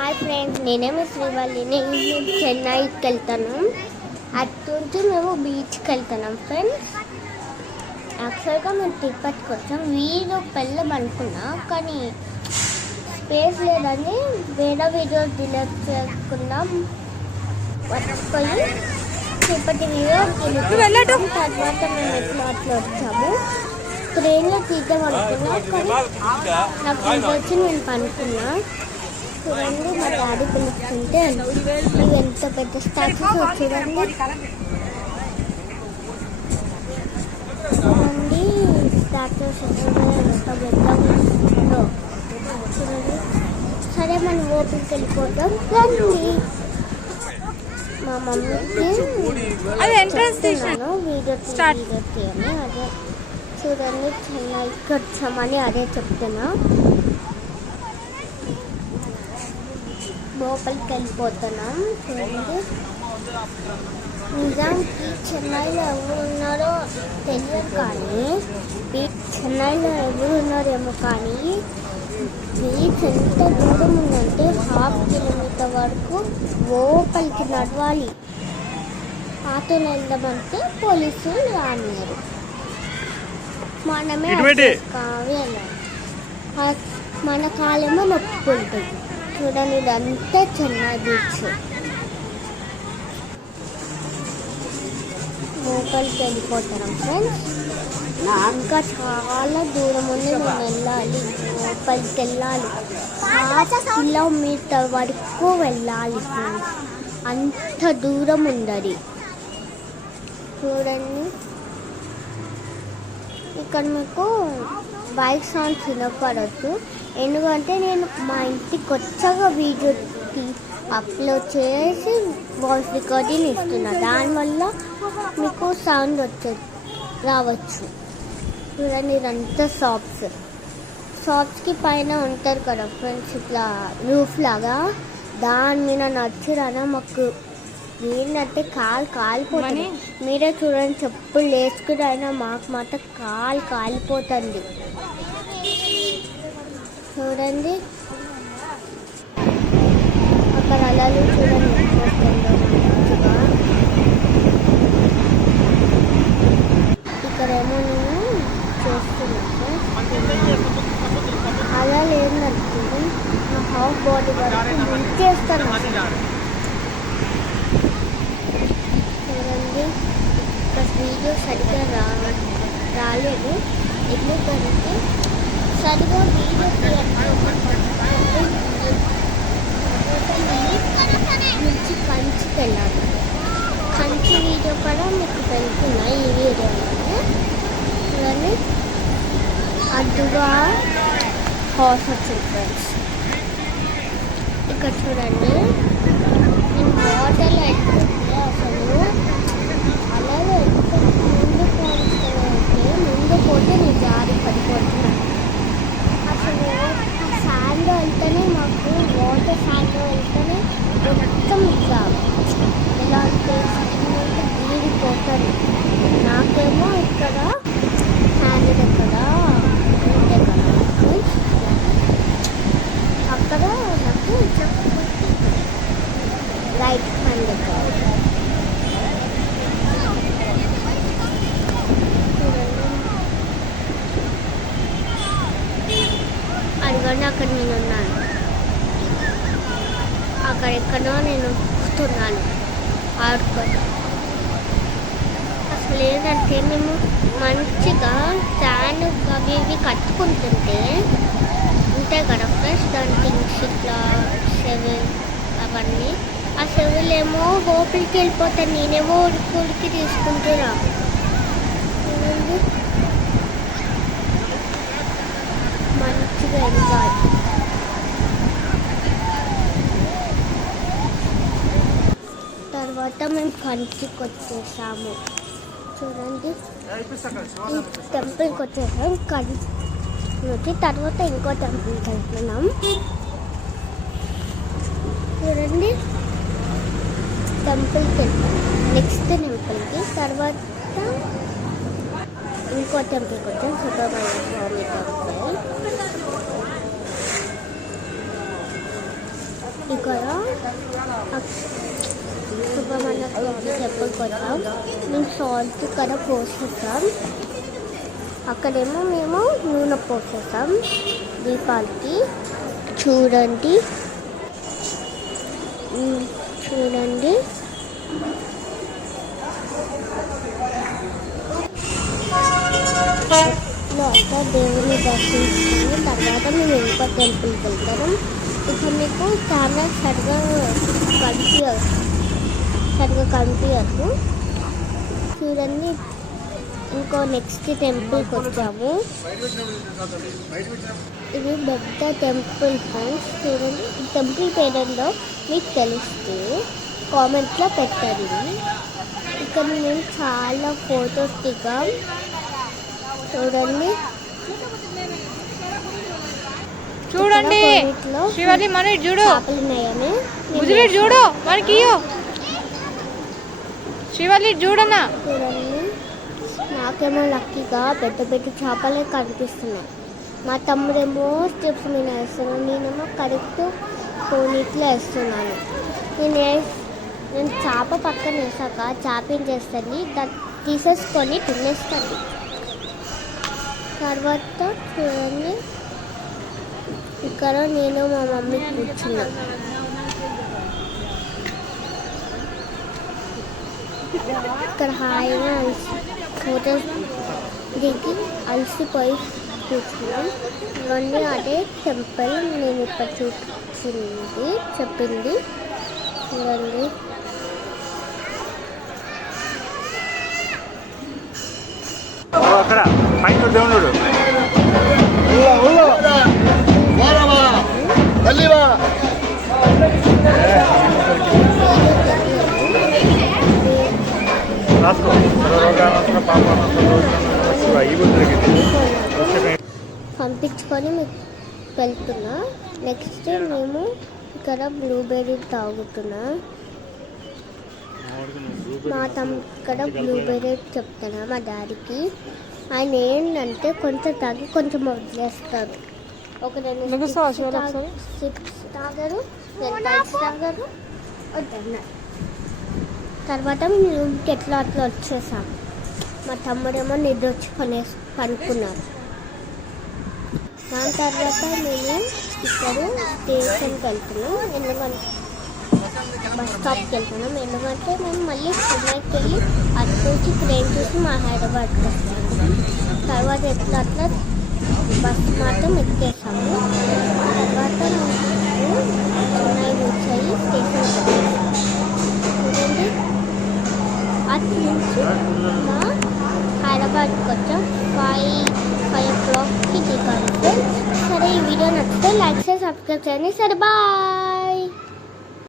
Hi friends, నేనేమో శ్రీవల్లిని. నేను చెన్నైకి వెళ్తాను. అటు నుంచి మేము బీచ్కి వెళ్తున్నాం ఫ్రెండ్స్. యాక్చువల్గా మేము తిరుపతికి వచ్చాం. వీడియో పెళ్ళం అనుకున్నా, కానీ స్పేస్ లేదని వేరే వీడియో డిలీట్ చేసుకున్నాం. వచ్చిపోయి తిరుపతి వీడియో తర్వాత మేము ఎట్లా వచ్చాము. ట్రైన్లో తీద్దాం అనుకున్నా, కానీ నాకు వచ్చి నేను పనుకున్నా. చూడండి, మా డాడీ పిలుస్తుంటే ఇవి ఎంత పెద్ద స్టాచ్యూస్ చూడండి. చూడండి స్టాచ్యూస్ ఎంత పెద్దగా చూడండి. సరే, మనం ఓపెన్కి వెళ్ళిపోతాం రండి. మా మమ్మీకి వీడియో తీయని అదే చూడండి, చెన్నైకి వచ్చామని అదే చెప్తున్నా. లోపలికి వెళ్ళిపోతున్నాం. చూడండి, నిజానికి చెన్నైలో ఎవరు ఉన్నారో తెలియదు, కానీ చెన్నైలో ఎవరు ఉన్నారేమో, కానీ బీచ్ ఎంత దూరం ఉందంటే 1/2 కిలోమీటర్ వరకు లోపలికి నడవాలి. ఆటోలో వెళ్దామంటే పోలీసులు రానియరు. మనమే వెళ్ళాలి. మన కాలేమో నొప్పుకుంటుంది. చూడండి, ఇదంతా చెన్నై బీచ్. లోపలికి వెళ్ళిపోతాం ఫ్రెండ్స్. ఇంకా చాలా దూరం ఉంది, మేము వెళ్ళాలి. లోపలికి వెళ్ళాలి, 1/2 కిలోమీటర్ వరకు వెళ్ళాలి ఫ్రెండ్స్. అంత దూరం ఉంది. చూడండి, ఇక్కడ మీకు బైక్ సౌండ్స్ వినపడద్దు, ఎందుకంటే నేను మా ఇంటికి వచ్చాక వీడియో అప్లోడ్ చేసి వాయిస్ రికార్డింగ్ ఇస్తున్నా. దానివల్ల మీకు సౌండ్ రావచ్చు. చూడండి, ఇదంతా షాప్స్కి పైన ఉంటారు కదా ఫ్రెండ్స్, ఇట్లా రూఫ్ లాగా. దాని మీద నచ్చిరానా మాకు ఏంటంటే కాలిపోతుంది. మీరే చూడండి, చెప్పులు వేసుకుని అయినా మాకు మాత్రం కాలిపోతుంది. చూడండి, అక్కడ అలలు చూడండి. ఇక్కడేమో నేను చేస్తున్నాను. అలలు ఏంటంటే నా హాఫ్ బాడీ వరకు చేస్తాను. చూడండి, వీడియో సరిగ్గా రాలేదు. ఎందుకంటే సరిగ్గా వీడియో నుంచి కంచికి వెళ్ళాలి. కంచి వీడియో కూడా మీకు పెడుతున్నా ఈ వీడియోలో. చూడండి, అడ్డుగా హార్స్ వచ్చింది ఫ్రెండ్స్. ఇక్కడ చూడండి, నేను వాటర్లో ఎట్లుంటే అసలు అలాగే ముందు పోతే నేను జారి పడిపోతున్నాను. అసలు శాండ్లో వెళ్తేనే మాకు వాటర్ శాండ్లో వెళ్తేనే మొత్తం ఇట్లా ఎలా అంటే వీడిపోతాను. నాకేమో ఇక్కడ హ్యాండ్ దగ్గర ఉంటే కదా, అక్కడ నాకు ఇట్లా రైట్ హ్యాండ్ దగ్గర. అదిగోండి, అక్కడ నేను ఉన్నాను. అక్కడెక్కడో నేను వస్తున్నాను ఆడుకొని. అసలు ఏంటంటే మేము మంచిగా శాండ్ అవి ఇవి కట్టుకుంటుంటే ఉంటాయి కదా ఫ్రెండ్స్, దాని థింగ్స్ ఇట్లా సెవెల్ అవన్నీ. ఆ సెవెల్ ఏమో లోపలికి వెళ్ళిపోతాను, నేనేమో ఉడికి తీసుకుంటున్నా. మంచిగా ఎంజాయ్. తర్వాత మేము కంచికి వచ్చేసాము. చూడండి, ఈ టెంపుల్కి వచ్చేసాం. కంచి వచ్చి తర్వాత ఇంకో టెంపుల్కి వెళ్తున్నాం. చూడండి, టెంపుల్కి వెళ్తాం. నెక్స్ట్ టెంపుల్కి తర్వాత ఇంకో టెంపుల్కి వచ్చాం, సుబ్రహ్మణ్య స్వామి టెంపుల్. ఇక్కడ సుబ్రహ్మణ్య స్వామి టెంపుల్కి వచ్చాం. మేము సాల్ట్ ఇక్కడ పోసేస్తాం. అక్కడేమో మేము నూనె పోసేస్తాం దీపాలకి. చూడండి చూడండి అక్కడ దేవుని దర్శించుకుని తర్వాత మేము ఇంకో టెంపుల్కి వెళ్తాం. ఇక్కడ మీకు చాలా సరిగా కనిపించదు. చూడండి ఇంకో నెక్స్ట్ టెంపుల్కి వచ్చాము. ఇది పెద్ద టెంపుల్ ఫ్రెండ్స్. చూడండి ఈ టెంపుల్ పేరులో మీకు తెలిస్తే కామెంట్లో పెట్టండి. ఇక్కడ మేము చాలా ఫొటోస్ దిగాం. చూడండి చూడండి శివాజీ మన చూడు చేపలున్నాయని చూడు మనకి శివాజీ చూడన్నా. చూడండి నాకేమో లక్కీగా పెద్ద పెద్ద చేపలే కనిపిస్తున్నాయి. మా తమ్ముడేమో స్టెప్స్ మీద వేస్తున్నాను, నేనేమో కరెక్ట్ కోనీట్లో వేస్తున్నాను. నేను చేప పక్కన వేసాక చేప ఏం చేస్తుంది, దాన్ని తీసేసుకొని తినేస్తుంది. తర్వాత చూడండి ఇక్కడ నేను మా మమ్మీ కూర్చున్నా. ఇక్కడ హాయిగా ఫోటోస్ దిగి అలసిపోయి కూర్చున్నాం. ఇవన్నీ అదే టెంపుల్ నేను ఇప్పుడు చెప్పింది. చూడండి అక్కడ పైన దేవుడు పంపించుకొని మీకు వెళ్తున్నా. నెక్స్ట్ మేము ఇక్కడ బ్లూబెర్రీ తాగుతున్నా. మా ఇక్కడ బ్లూబెర్రీ చెప్తున్నా మా డాడీకి. ఆయన ఏంటంటే కొంచెం తాగి కొంచెం వదిలేస్తారు. ఒక 2 సిప్స్ తాగరు, 10 తాగరు వద్దన్నారు. తర్వాత మేము రూమ్కి ఎట్లా అట్లా వచ్చేసాం. మా తమ్ముడేమో నిద్ర వచ్చి పనుకున్నారు. దాని తర్వాత మేము ఇక్కడ స్టేషన్కి వెళ్తున్నాం. ఎందుకంటే బస్ స్టాప్కి వెళ్తున్నాం. ఎందుకంటే మేము మళ్ళీ చెన్నైకి వెళ్ళి అటు నుంచి ట్రైన్ చూసి మా హైదరాబాద్కి వస్తాము. తర్వాత ఎట్లా అట్లా బస్ మాత్రం ఎక్కేసాము. తర్వాత మేము చెన్నై రీచ్ అయ్యి స్టేషన్కి చూడండి అటు నుంచి మా హైదరాబాద్కి వచ్చాం. 5 o'clockకి దిగాలి. సరే ఈ వీడియో నచ్చితే లైక్ చేసి సబ్స్క్రైబ్ చేయండి. సరే బాయ్.